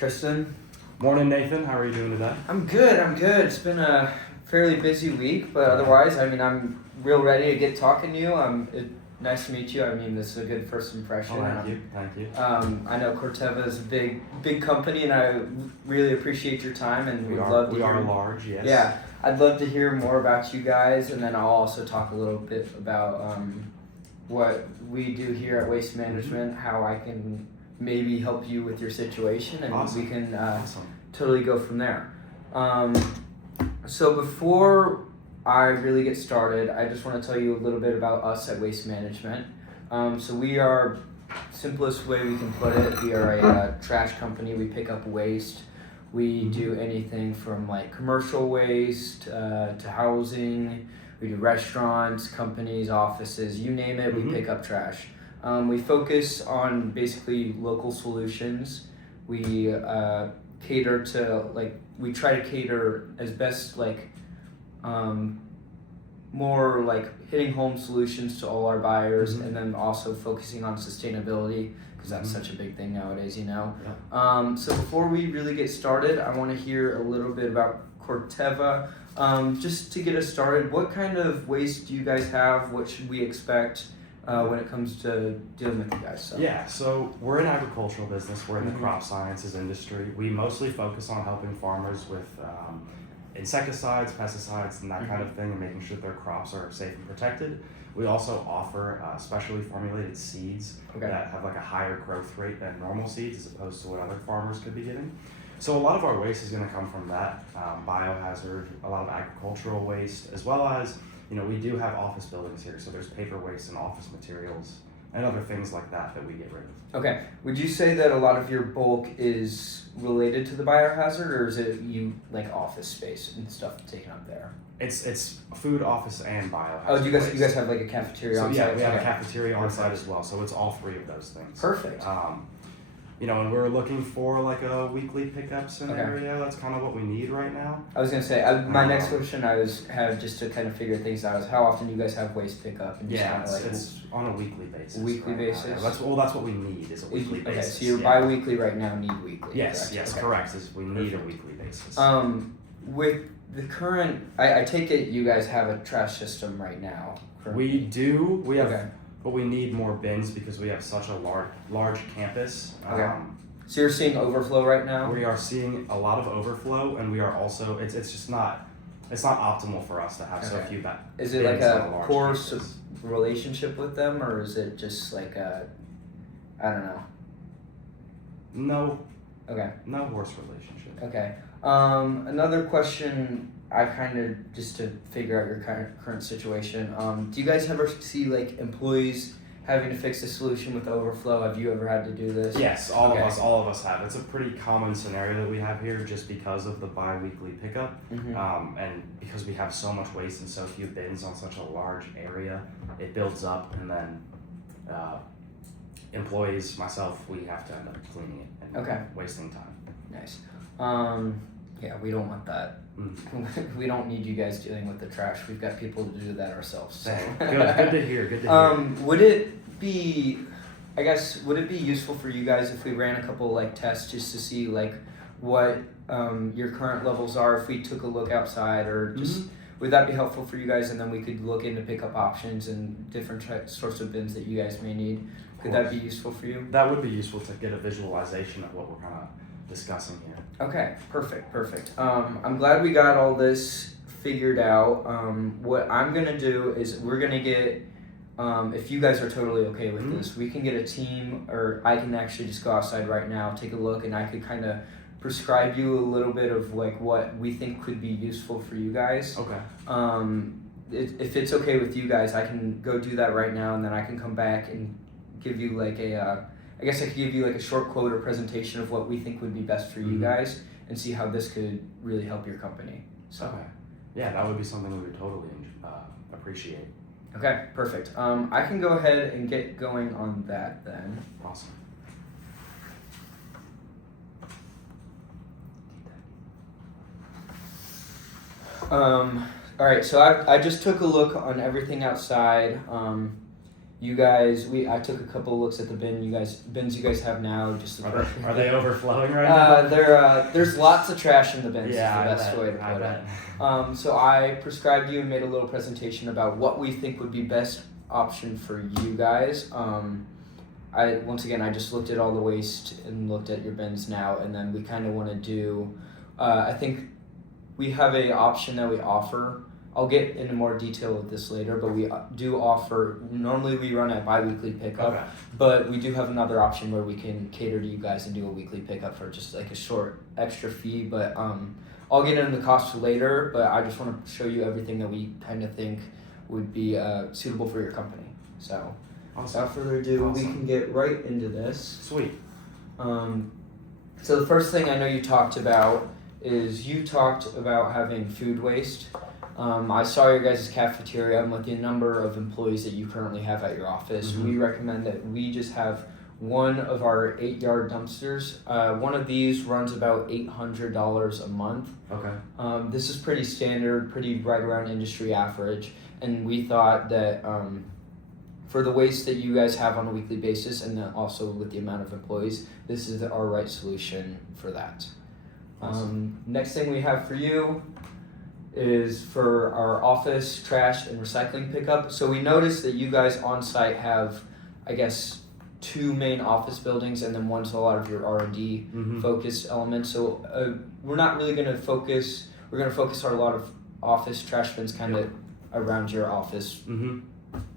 Tristan. Morning, Nathan. How are you doing today? I'm good. It's been a fairly busy week, but otherwise, I'm real ready to get talking to you. Nice to meet you. This is a good first impression. Oh, thank you. I know Corteva is a big company, and I really appreciate your time. And We are are large, yes. Yeah, I'd love to hear more about you guys, and then I'll also talk a little bit about what we do here at Waste Management, how I can maybe help you with your situation, and Awesome. we can Awesome. totally go from there. So before I really get started, I just want to tell you a little bit about us at Waste Management. So we are, simplest way we can put it, we are a trash company. We pick up waste. We do anything from like commercial waste to housing. We do restaurants, companies, offices, you name it, we pick up trash. We focus on basically local solutions. We cater to, we try to cater as best, more hitting home solutions to all our buyers, and then also focusing on sustainability, because that's such a big thing nowadays, Yeah. So before we really get started, I want to hear a little bit about Corteva. Just to get us started, what kind of waste do you guys have? What should we expect when it comes to dealing with you guys? So we're an agricultural business. We're in the crop sciences industry. We mostly focus on helping farmers with insecticides, pesticides, and that kind of thing, and making sure their crops are safe and protected. We also offer specially formulated seeds that have a higher growth rate than normal seeds, as opposed to what other farmers could be getting. So a lot of our waste is going to come from that, biohazard, a lot of agricultural waste, as well as, we do have office buildings here, so there's paper waste and office materials and other things like that we get rid of. Okay. Would you say that a lot of your bulk is related to the biohazard, or is it office space and stuff taken up there? It's food, office, and biohazard. Oh, do you waste. guys have a cafeteria on site? Yeah, we have a cafeteria on site as well, so it's all three of those things. Perfect. And we're looking for a weekly pickup scenario. That's kind of what we need right now. I was gonna say my next question had just to kind of figure things out is how often do you guys have waste pickup? And just it's on a weekly basis. Weekly basis. Yeah, that's what we need is a weekly basis. Okay, so you're bi-weekly right now, need weekly. Yes, correct. We need a weekly basis. With the current, I take it you guys have a trash system right now. Currently. We do. We have. But we need more bins because we have such a large campus. So you're seeing overflow right now? We are seeing a lot of overflow, and we are also it's just not optimal for us to have so few bins. Is it like a course relationship with them, or is it just I don't know? No. Okay. No horse relationship. Okay. Another question. I kind of, just to figure out your current situation, do you guys ever see employees having to fix a solution with overflow? Have you ever had to do this? Yes, all of us have. It's a pretty common scenario that we have here just because of the bi-weekly pickup, and because we have so much waste and so few bins on such a large area, it builds up, and then employees, myself, we have to end up cleaning it and wasting time. Nice. Yeah, we don't want that. We don't need you guys dealing with the trash. We've got people to do that ourselves. So. Good to hear. Would it be useful for you guys if we ran a couple tests just to see what your current levels are if we took a look outside, or just would that be helpful for you guys, and then we could look into pickup options and different sorts of bins that you guys may need? Could that be useful for you? That would be useful to get a visualization of what we're kind of discussing here. Okay, perfect. I'm glad we got all this figured out. What I'm gonna do is we're gonna get, if you guys are totally okay with this, we can get a team, or I can actually just go outside right now, take a look, and I could kind of prescribe you a little bit of what we think could be useful for you guys. Okay. If it's okay with you guys, I can go do that right now, and then I can come back and give you I guess I could give you a short quote or presentation of what we think would be best for you guys, and see how this could really help your company. So. Okay. Yeah, that would be something we would totally appreciate. Okay, perfect. I can go ahead and get going on that then. Awesome. All right, so I just took a look on everything outside. you guys, I took a couple of looks at the bins you guys have now. Just Are they overflowing right now? There's lots of trash in the bins. Yeah, is the best way to put it. So I prescribed you and made a little presentation about what we think would be best option for you guys. I just looked at all the waste and looked at your bins now, and then we kind of want to do. I think we have a option that we offer. I'll get into more detail with this later, but we do offer. Normally, we run a bi-weekly pickup, Okay. but we do have another option where we can cater to you guys and do a weekly pickup for just like a short extra fee. But I'll get into the cost later. But I just want to show you everything that we kind of think would be suitable for your company. So, Awesome. without further ado, we Awesome. can get right into this. Sweet. So the first thing I know you talked about is you talked about having food waste. I saw your guys' cafeteria and with the number of employees that you currently have at your office, Mhm. we recommend that we just have one of our 8-yard dumpsters. One of these runs about $800 a month. Okay. This is pretty standard, pretty right around industry average, and we thought that for the waste that you guys have on a weekly basis and then also with the amount of employees, this is our right solution for that. Awesome. Next thing we have for you is for our office trash and recycling pickup. So we noticed that you guys on site have, I guess, 2 main office buildings and then one's a lot of your R&D Mhm. focused elements. So we're not really going to focus. We're going to focus our lot of office trash bins kind of around your office Mhm.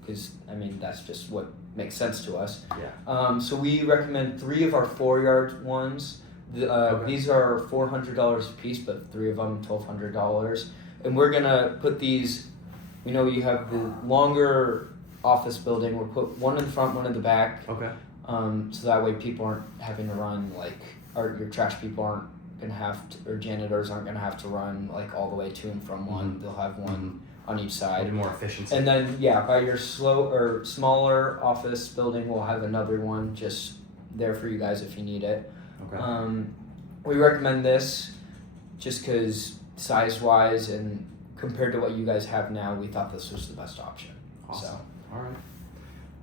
because I mean that's just what makes sense to us. Yeah. So we recommend 3 of our 4-yard ones. Okay. These are $400 a piece, but 3 of them $1,200. And we're gonna put these. You know, you have the longer office building. We'll put one in the front, one in the back. Okay. So that way people aren't having to run or your trash people aren't gonna have to, or janitors aren't gonna have to run like all the way to and from one. Mhm. They'll have one on each side. Maybe more efficiency. And then by your smaller office building, we'll have another one just there for you guys if you need it. Okay. We recommend this just because size-wise and compared to what you guys have now, we thought this was the best option. Awesome. So, All right.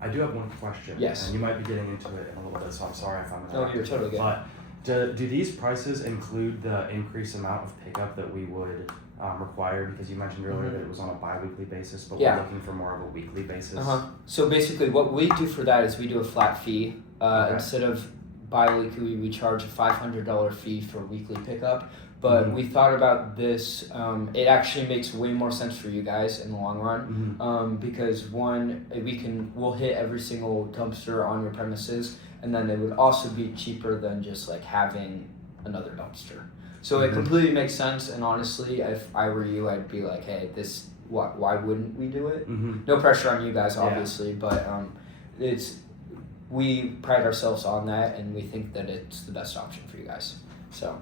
I do have one question. Yes. And you might be getting into it in a little bit, so I'm sorry if I'm. No, you're totally good. But do these prices include the increased amount of pickup that we would require? Because you mentioned earlier Mhm. that it was on a bi-weekly basis, but Yeah. we're looking for more of a weekly basis. So basically, what we do for that is we do a flat fee. Okay. Instead of bi-weekly, we charge a $500 fee for weekly pickup. But Mhm. we thought about this. It actually makes way more sense for you guys in the long run. Mhm. Because one, we'll hit every single dumpster on your premises, and then it would also be cheaper than just like having another dumpster. So it Mhm. completely makes sense. And honestly, if I were you, I'd be like, hey, why wouldn't we do it? Mhm. No pressure on you guys, Yeah. obviously, but we pride ourselves on that, and we think that it's the best option for you guys. So,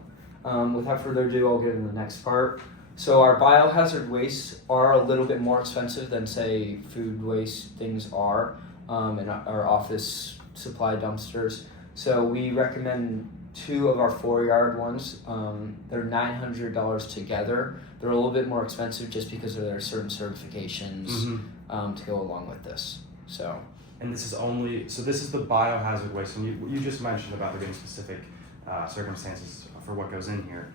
without further ado, I'll get into the next part. So our biohazard wastes are a little bit more expensive than say food waste things are, in our office supply dumpsters. So we recommend 2 of our 4-yard ones. They're $900 together. They're a little bit more expensive just because of their certain certifications Mhm. to go along with this. So And this is the biohazard waste, and you just mentioned about there being specific circumstances for what goes in here.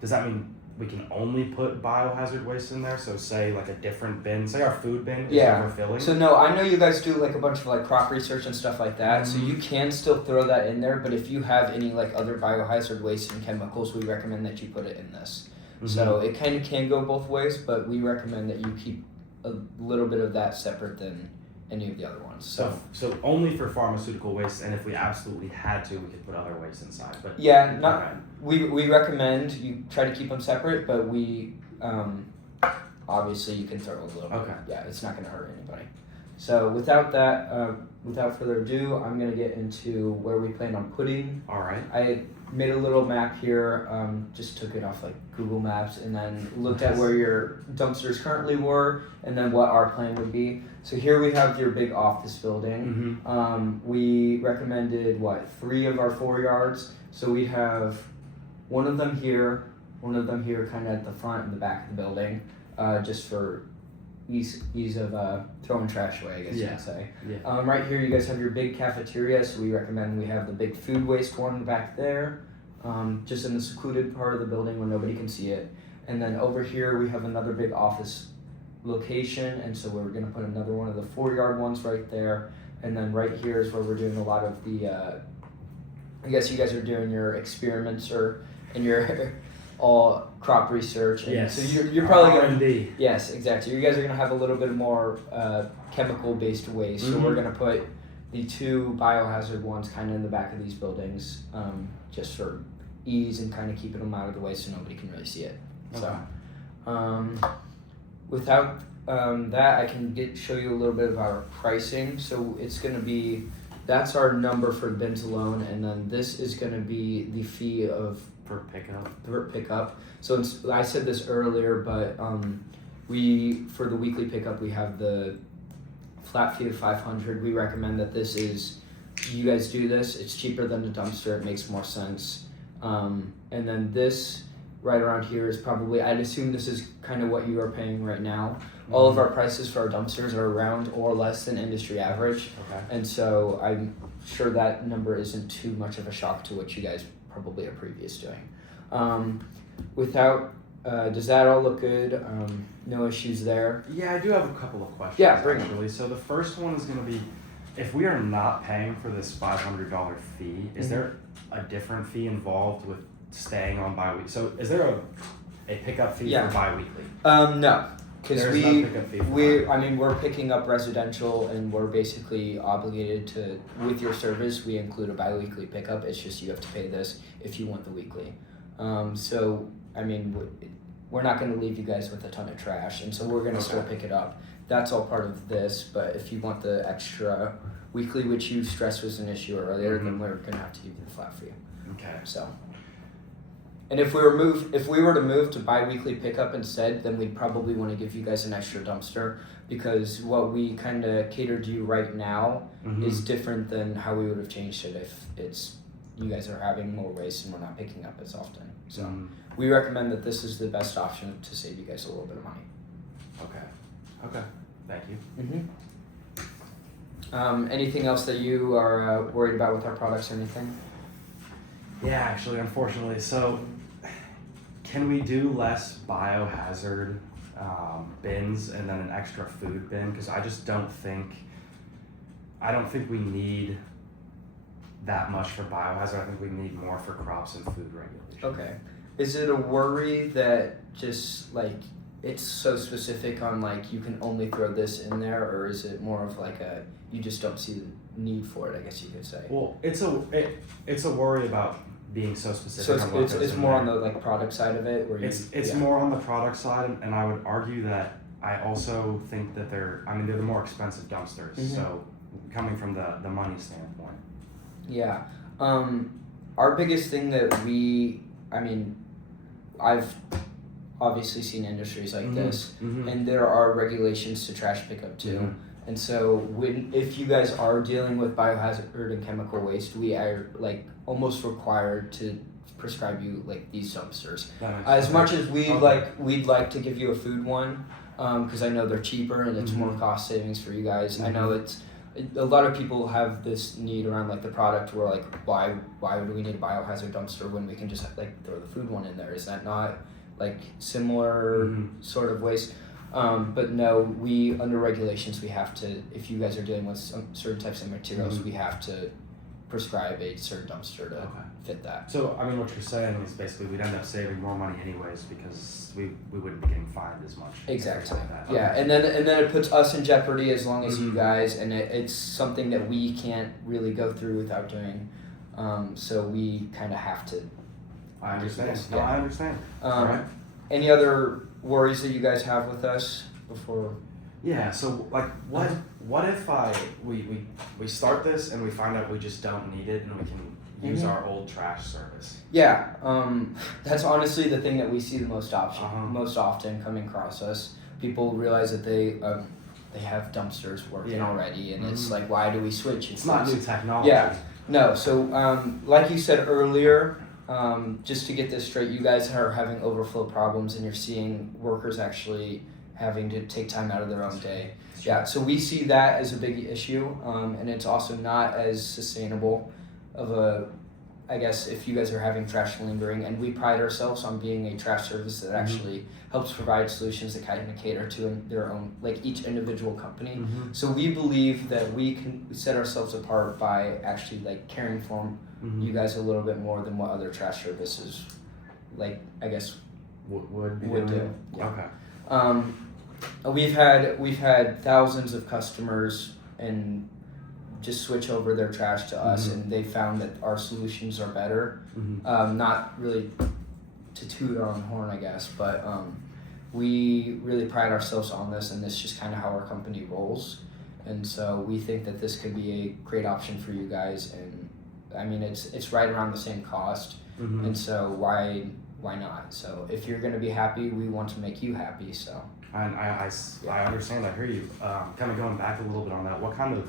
Does that mean we can only put biohazard waste in there? So say like a different bin, say our food bin is Yeah. overfilling. So no, I know you guys do like a bunch of like crop research and stuff like that. So Mhm. you can still throw that in there, but if you have any like other biohazard waste and chemicals, we recommend that you put it in this. Mhm. So it kind of can go both ways, but we recommend that you keep a little bit of that separate than any of the other ones. So only for pharmaceutical waste, and if we absolutely had to, we could put other waste inside. But Yeah, okay. we recommend you try to keep them separate, but we obviously you can throw a little bit. Okay. Yeah, it's not going to hurt anybody. So without further ado, I'm going to get into where we plan on putting. All right. I made a little map here, just took it off like Google Maps and then looked at Nice. where your dumpsters currently were and then what our plan would be. So here we have your big office building. Mm-hmm. We recommended 3 of our 4 yards. So we have one of them here kind of at the front and the back of the building, just for ease of throwing trash away, I guess you Yeah. could say. Yeah. Right here, you guys have your big cafeteria, so we recommend we have the big food waste one back there, just in the secluded part of the building where nobody can see it. And then over here, we have another big office location, and so we're gonna put another one of the 4-yard ones right there. And then right here is where we're doing a lot of the, I guess you guys are doing your experiments and your all crop research. And Yes. so you're probably gonna R&D. Yes, exactly. You guys are gonna have a little bit more chemical-based waste, so we're gonna put the 2 biohazard ones kind of in the back of these buildings, just for ease and kind of keeping them out of the way so nobody can really see it. Okay. So, without that, I can show you a little bit of our pricing. So it's gonna be, that's our number for bins alone, and then this is gonna be the fee of For pickup. per pickup. So I said this earlier, but we for the weekly pickup we have the flat fee of $500. We recommend that this is, you guys do this. It's cheaper than the dumpster. It makes more sense. And then this right around here is probably, I'd assume this is kind of what you are paying right now. All of our prices for our dumpsters are around or less than industry average. Okay. And so I'm sure that number isn't too much of a shock to what you guys probably are previous doing. Does that all look good? No issues there? Yeah, I do have a couple of questions. Yeah, bring 'em. actually. So the first one is going to be, if we are not paying for this $500 fee, is there a different fee involved with staying on bi-weekly? So is there a pickup fee Yeah. for bi-weekly? No, because There is no pickup fee for bi-weekly. we're picking up residential and we're basically obligated to, with your service, we include a bi-weekly pickup. It's just you have to pay this if you want the weekly. So, I mean, we're not going to leave you guys with a ton of trash, and so we're going to still pick it up. That's all part of this, but if you want the extra weekly, which you stressed was an issue earlier, then we're going to have to give you the flat fee. Okay. So, and if we were to move to bi-weekly pickup instead, then we'd probably want to give you guys an extra dumpster, because what we kind of cater to you right now is different than how we would have changed it if it's you guys are having more waste and we're not picking up as often. So we recommend that this is the best option to save you guys a little bit of money. Okay. Thank you. Anything else that you are worried about with our products or anything? Yeah, actually, unfortunately. So, can we do less biohazard bins and then an extra food bin? Because I just don't think we need that much for biohazard. I think we need more for crops and food regulation. Okay. Is it a worry that just like it's so specific on like you can only throw this in there, or is it more of like a you just don't see the need for it, I guess you could say? Well, it's a worry about being so specific. So on what it's goes in more there. on the like product side of it, where It's more on the product side, and I would argue that I also think that they're the more expensive dumpsters. So coming from the money standpoint. Yeah. Our biggest thing that I've obviously seen industries like this, and there are regulations to trash pickup too. And so if you guys are dealing with biohazard and chemical waste, we are like almost required to prescribe you like these dumpsters. As much as we'd like to give you a food one, because I know they're cheaper and it's more cost savings for you guys. I know a lot of people have this need around like the product where like why do we need a biohazard dumpster when we can just like throw the food one in there? Is that not like similar sort of waste? But no, we under regulations we have to, if you guys are dealing with some certain types of materials, we have to prescribe a certain dumpster to fit that. So what you're saying is basically we'd end up saving more money anyways because we wouldn't be getting fined as much. Exactly. Like that. Yeah, and then it puts us in jeopardy as long as you guys, and it's something that we can't really go through without doing. So we kind of have to. I understand. Yes, No, yeah. I understand. Right. Any other worries that you guys have with us before? Yeah. So like, what if we start this and we find out we just don't need it and we can use our old trash service? Yeah, that's honestly the thing that we see the most most often coming across us. People realize that they have dumpsters working already, and it's like, why do we switch? It's not new technology. Yeah, no. So like you said earlier, just to get this straight, you guys are having overflow problems, and you're seeing workers actually having to take time out of their own day. Yeah, so we see that as a big issue, and it's also not as sustainable of a, I guess, if you guys are having trash lingering, and we pride ourselves on being a trash service that actually helps provide solutions that kind of cater to their own, like each individual company. So we believe that we can set ourselves apart by actually like caring for you guys a little bit more than what other trash services, like I guess, would do. Yeah. Okay. We've had thousands of customers and just switch over their trash to us, and they found that our solutions are better. Not really to toot our own horn, I guess, but we really pride ourselves on this, and this is just kind of how our company rolls. And so we think that this could be a great option for you guys, and I mean it's right around the same cost, and so why not? So if you're going to be happy, we want to make you happy. So. And I understand. I hear you. Kind of going back a little bit on that. What kind of,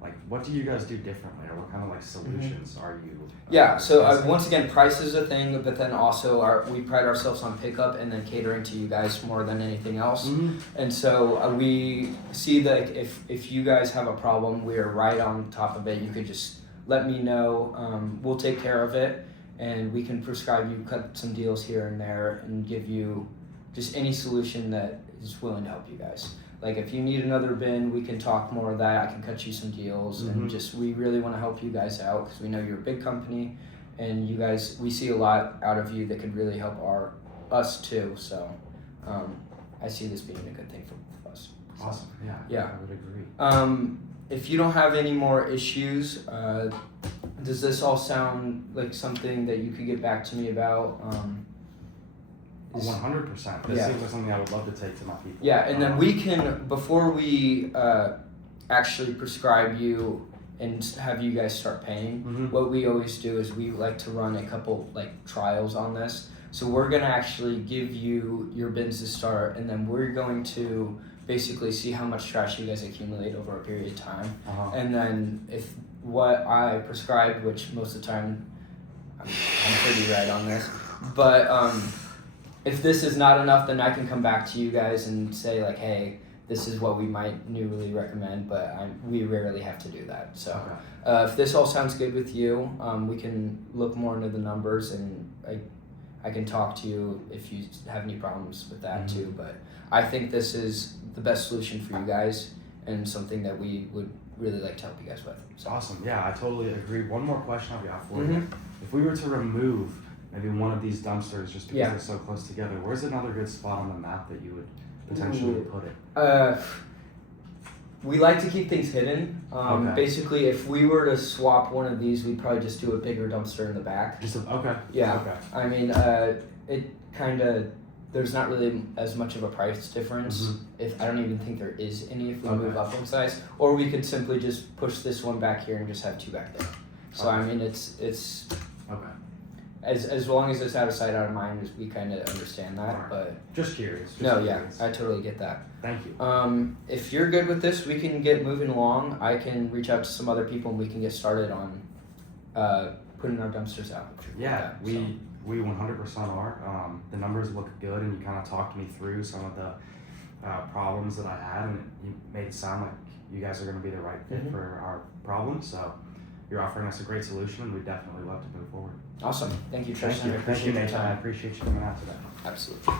like, what do you guys do differently, or what kind of like solutions are you? Yeah. So once again, price is a thing, but then also we pride ourselves on pickup and then catering to you guys more than anything else. And so we see that if you guys have a problem, we are right on top of it. You could just let me know. We'll take care of it, and we can prescribe you, cut some deals here and there, and give you just any solution that is willing to help you guys. Like if you need another bin, we can talk more of that. I can cut you some deals, and just we really want to help you guys out because we know you're a big company, and you guys, we see a lot out of you that could really help us too. So I see this being a good thing for us. So, awesome. Yeah. I would agree. If you don't have any more issues, does this all sound like something that you could get back to me about? 100%. This seems like something I would love to take to my people. Yeah, and then we can, before we actually prescribe you and have you guys start paying, what we always do is we like to run a couple like trials on this. So we're gonna actually give you your bins to start, and then we're going to basically see how much trash you guys accumulate over a period of time. And then if what I prescribed, which most of the time I'm pretty right on this, but if this is not enough, then I can come back to you guys and say like, hey, this is what we might newly recommend, but we rarely have to do that. So if this all sounds good with you, we can look more into the numbers, and I can talk to you if you have any problems with that too. But I think this is the best solution for you guys, and something that we would really like to help you guys with. So. Awesome. Yeah, I totally agree. One more question I've got for you. If we were to remove maybe one of these dumpsters just because they're so close together, where's another good spot on the map that you would potentially put it? We like to keep things hidden. Basically, if we were to swap one of these, we'd probably just do a bigger dumpster in the back. Yeah. Okay. I mean, it kind of, there's not really as much of a price difference. If I don't even think there is any if we move up one size, or we could simply just push this one back here and just have two back there. So I mean, it's okay. As long as it's out of sight, out of mind, we kind of understand that. Right. But just curious. I totally get that. Thank you. If you're good with this, we can get moving along. I can reach out to some other people, and we can get started on putting our dumpsters out. Yeah, we 100% are. The numbers look good, and you kind of talked me through some of the problems that I had, and you made it sound like you guys are going to be the right fit for our problems. So you're offering us a great solution, and we'd definitely love to move forward. Awesome. Thank you, Tristan. Thank you, Nathan. I appreciate you coming out today. Absolutely.